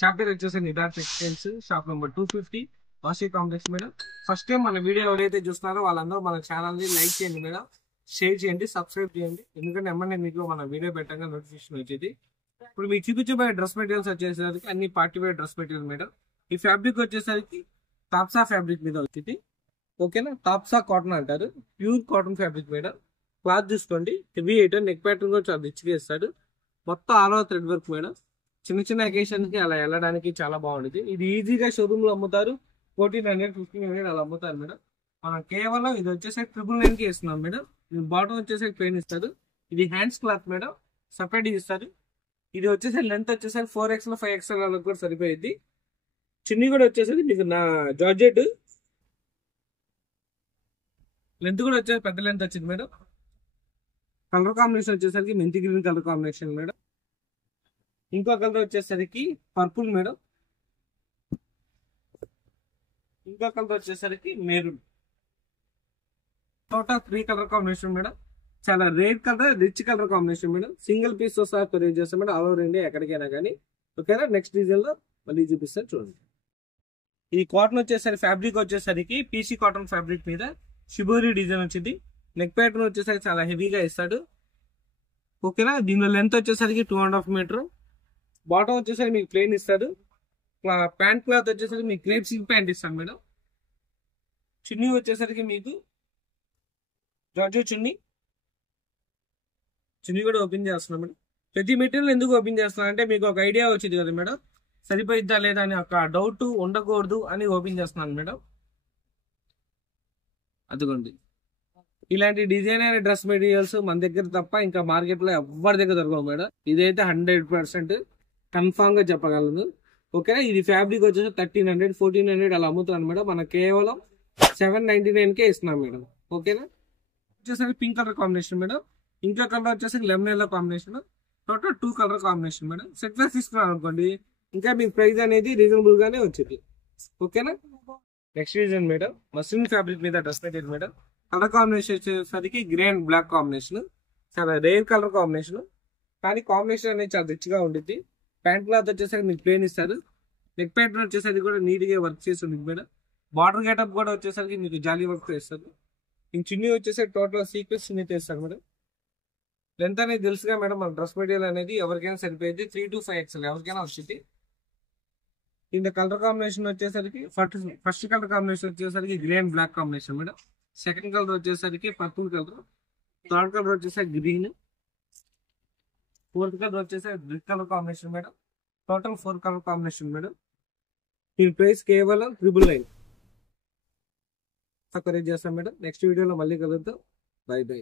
Shop పేరు వచ్చేసి Nidhan textiles, shop number 250 Vashi complex madam. First time మన వీడియో ఎవరైతే చూస్తున్నారో వాళ్ళందరూ మన ఛానల్ ని లైక్ చేయండి మేడం, షేర్ చేయండి, సబ్స్క్రైబ్ చేయండి. ఎందుకంటే ఎమ్మనే మీకు మన వీడియో పెట్టగా నోటిఫికేషన్ వచ్చేది. ఇప్పుడు మీకు చూపించబోయే డ్రెస్ మెటీరియల్స్ వచ్చేసరికి అన్ని party wear dress material madam. ఈ ఫ్యాబ్రిక్ వచ్చేసరికి టాప్సా ఫ్యాబ్రిక్ మీద వచ్చింది. ఓకేనా, టాప్సా కాటన్ అంటారు, pure cotton fabric madam. Cloth చూసుకోండి, హెవీ ఐటమ్, నెక్ ప్యాటర్న్ కూడా చాలా రిచ్గా ఇస్తాడు. మొత్తం all over thread work madam. చిన్న చిన్న అకేషన్ కి అలా వెళ్ళడానికి చాలా బాగుంటుంది. ఇది ఈజీగా షోరూమ్ లో అమ్ముతారు, 1400, 1500 అలా అమ్ముతారు మేడం. మనం కేవలం ఇది వచ్చేసరికి 999 కి ఇస్తున్నాం మేడం. ఇది బాటమ్ వచ్చేసరికి ప్లెయిన్ ఇస్తారు. ఇది హ్యాండ్స్ క్లాత్ మేడం, సపరేట్ ఇస్తారు. ఇది వచ్చేసరికి లెంత్ వచ్చేసరికి 4XL 5XL వాళ్ళకి కూడా సరిపోయింది. చిన్ని కూడా వచ్చేసరికి మీకు నా జార్జెట్ లెంత్ కూడా వచ్చేసి పెద్ద లెంత్ వచ్చింది మేడం. కలర్ కాంబినేషన్ వచ్చేసరికి మెంతి గ్రీన్ కలర్ కాంబినేషన్ మేడం. ఇంకో కలర్ వచ్చేసరికి పర్పుల్ మేడం. ఇంకో కలర్ వచ్చేసరికి maroon. Total 3 colour combination madam. చాలా rare colour, rich colour combination madam. Single piece తో సహా కొరియర్ చేస్తాం మేడం, ఆల్ ఓవర్ ఇండియా ఎక్కడికైనా కానీ. ఓకేనా, నెక్స్ట్ డిజైన్ లో మళ్ళీ చూపిస్తాను చూడండి. ఈ కాటన్ వచ్చేసరికి ఫ్యాబ్రిక్ వచ్చేసరికి పీసీ కాటన్ ఫ్యాబ్రిక్ మీద షిబోరి డిజైన్ వచ్చింది. నెక్ ప్యాటర్న్ వచ్చేసరికి చాలా హెవీగా ఇస్తాడు. ఓకేనా, దీనిలో లెంత్ వచ్చేసరికి 2.5 మీటర్. బాటమ్ వచ్చేసరికి మీకు ప్లెయిన్ ఇస్తాడు. ప్యాంట్ క్లాత్ వచ్చేసరికి మీకు క్రేప్ సిల్క్ ప్యాంట్ ఇస్తాడు మేడం. చున్నీ వచ్చేసరికి మీకు జార్జో చున్నీ. చున్నీ కూడా ఓపెన్ చేస్తున్నాం మేడం. ప్రతి మెటీరియల్ ఎందుకు ఓపెన్ చేస్తున్నా అంటే మీకు ఒక ఐడియా వచ్చింది కదా మేడం, సరిపోయిద్దా లేదా అని ఒక డౌట్ ఉండకూడదు అని ఓపెన్ చేస్తున్నాను మేడం. అదిగోండి, ఇలాంటి డిజైన్ అయిన డ్రెస్ మెటీరియల్స్ మన దగ్గర తప్ప ఇంకా మార్కెట్ లో ఎవరి దగ్గర దొరకవు మేడం. ఇదైతే 100% కన్ఫామ్ గా చెప్పగలను. ఓకేనా, ఇది ఫ్యాబ్రిక్ వచ్చేసి 1300, 1400 అలా అమ్ముతున్నాను మేడం. మనం కేవలం 799 కే ఇస్తున్నాం మేడం. ఓకేనా, వచ్చేసరికి పింక్ కలర్ కాంబినేషన్ మేడం. ఇంకో కలర్ వచ్చేసరికి lemon yellow combination. Total 2 colour combination madam. Set wise తీసుకున్నాను అనుకోండి, ఇంకా మీకు ప్రైస్ అనేది రీజనబుల్ గానే వచ్చింది. ఓకేనా, next design madam, muslin fabric మీద dress material madam. Colour combination వచ్చేసరికి గ్రే అండ్ బ్లాక్ కాంబినేషన్. చాలా రేర్ కలర్ కాంబినేషన్, కానీ కాంబినేషన్ అనేది చాలా రిచ్ గా ఉంటుంది. ప్యాంట్ క్లాత్ వచ్చేసరికి మీకు ప్లేన్ ఇస్తారు. నెక్ ప్యాంట్ వచ్చేసరికి కూడా నీట్ గా వర్క్ చేసి ఉంది మేడం. బార్డర్ గెటప్ కూడా వచ్చేసరికి మీకు జాలీ వర్క్ ఇస్తారు. ఇంక చున్నీ వచ్చేసరికి టోటల్ సీక్వెన్స్ చున్నీ తెస్తారు మేడం. లెంత్ అనేది తెలుసుగా మేడం, మన డ్రెస్ మెటీరియల్ అనేది ఎవరికైనా సరిపోయింది. 3 to 5XL ఎవరికైనా వస్తుంది. ఇంత కలర్ కాంబినేషన్ వచ్చేసరికి ఫస్ట్ కలర్ కాంబినేషన్ వచ్చేసరికి grey and black combination madam. Second colour వచ్చేసరికి పర్పుల్ కలర్. థర్డ్ కలర్ వచ్చేసరికి గ్రీన్. ఫోర్త్ కలర్ వచ్చేసరికి red colour combination madam. Total 4 colour combination madam. దీని ప్రైస్ కేవలం 999 కొరియర్ చేస్తాం మేడం. నెక్స్ట్ వీడియోలో మళ్ళీ కలుద్దాం. Bye by.